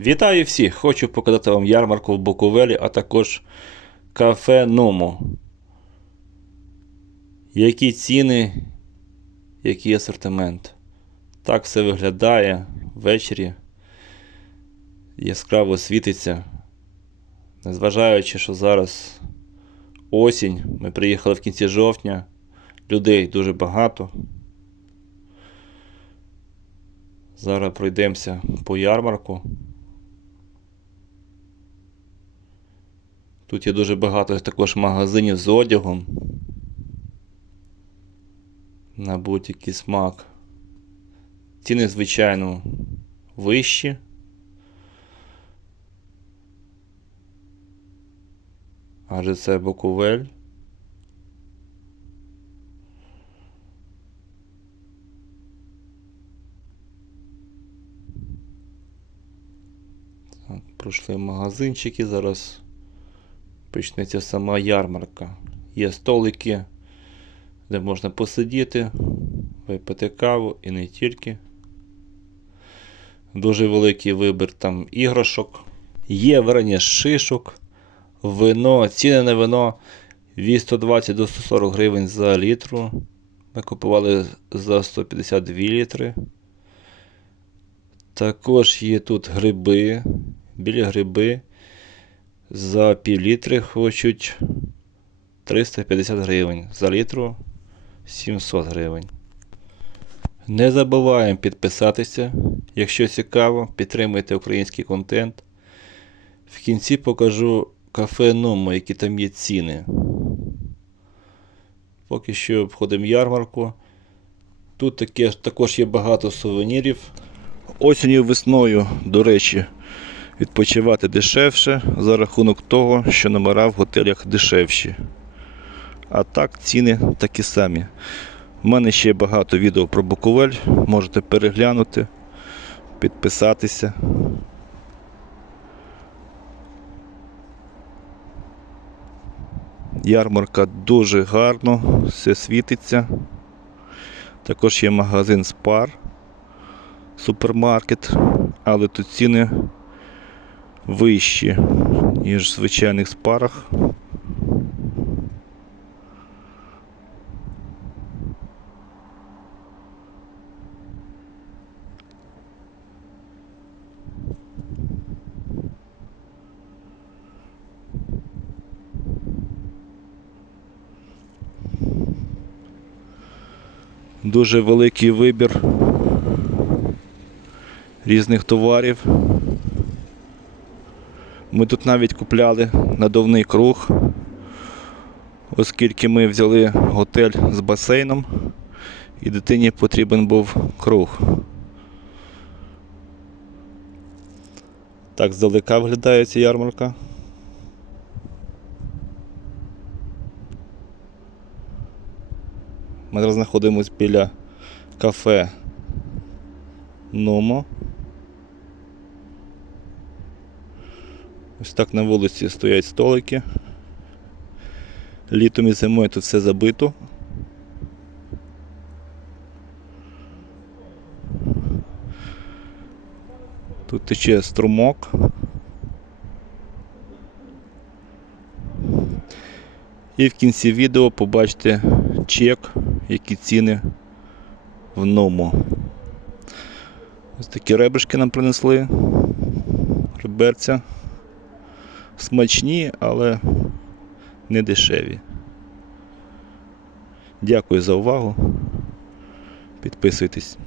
Вітаю всіх! Хочу показати вам ярмарку в Буковелі, а також кафе Ному. Які ціни, який асортимент. Так все виглядає ввечері. Яскраво світиться. Незважаючи, що зараз осінь, ми приїхали в кінці жовтня, людей дуже багато. Зараз пройдемося по ярмарку. Тут є дуже багато також магазинів з одягом. На будь-який смак. Ціни, звичайно, вищі. Адже це Буковель. Так, пройшли магазинчики, зараз почнеться сама ярмарка. Є столики, де можна посидіти, випити каву і не тільки. Дуже великий вибір там іграшок. Є варення шишок, вино, ціни на вино від 120 до 140 гривень за літру. Ми купували за 152 літри. Також є тут гриби, білі гриби. За півлітри хочуть 350 гривень. За літру 700 гривень. Не забуваємо підписатися. Якщо цікаво, підтримуйте український контент. В кінці покажу кафе Ному, які там є ціни. Поки що обходимо ярмарку. Тут таке, також є багато сувенірів. Осінню весною, до речі, відпочивати дешевше за рахунок того, що номера в готелях дешевші. А так ціни такі самі. У мене ще багато відео про Буковель, можете переглянути, підписатися. Ярмарка дуже гарно, все світиться. Також є магазин Спар, супермаркет, але тут ціни вищі, ніж в звичайних спарах. Дуже великий вибір різних товарів. Ми тут навіть купляли надувний круг, оскільки ми взяли готель з басейном і дитині потрібен був круг. Так здалека виглядає ця ярмарка. Ми зараз знаходимося біля кафе Номо. Ось так на вулиці стоять столики. Літом і зимою тут все забито. Тут тече струмок. І в кінці відео побачите чек, які ціни в ному. Ось такі ребришки нам принесли. Реберця. Смачні, але не дешеві. Дякую за увагу. Підписуйтесь.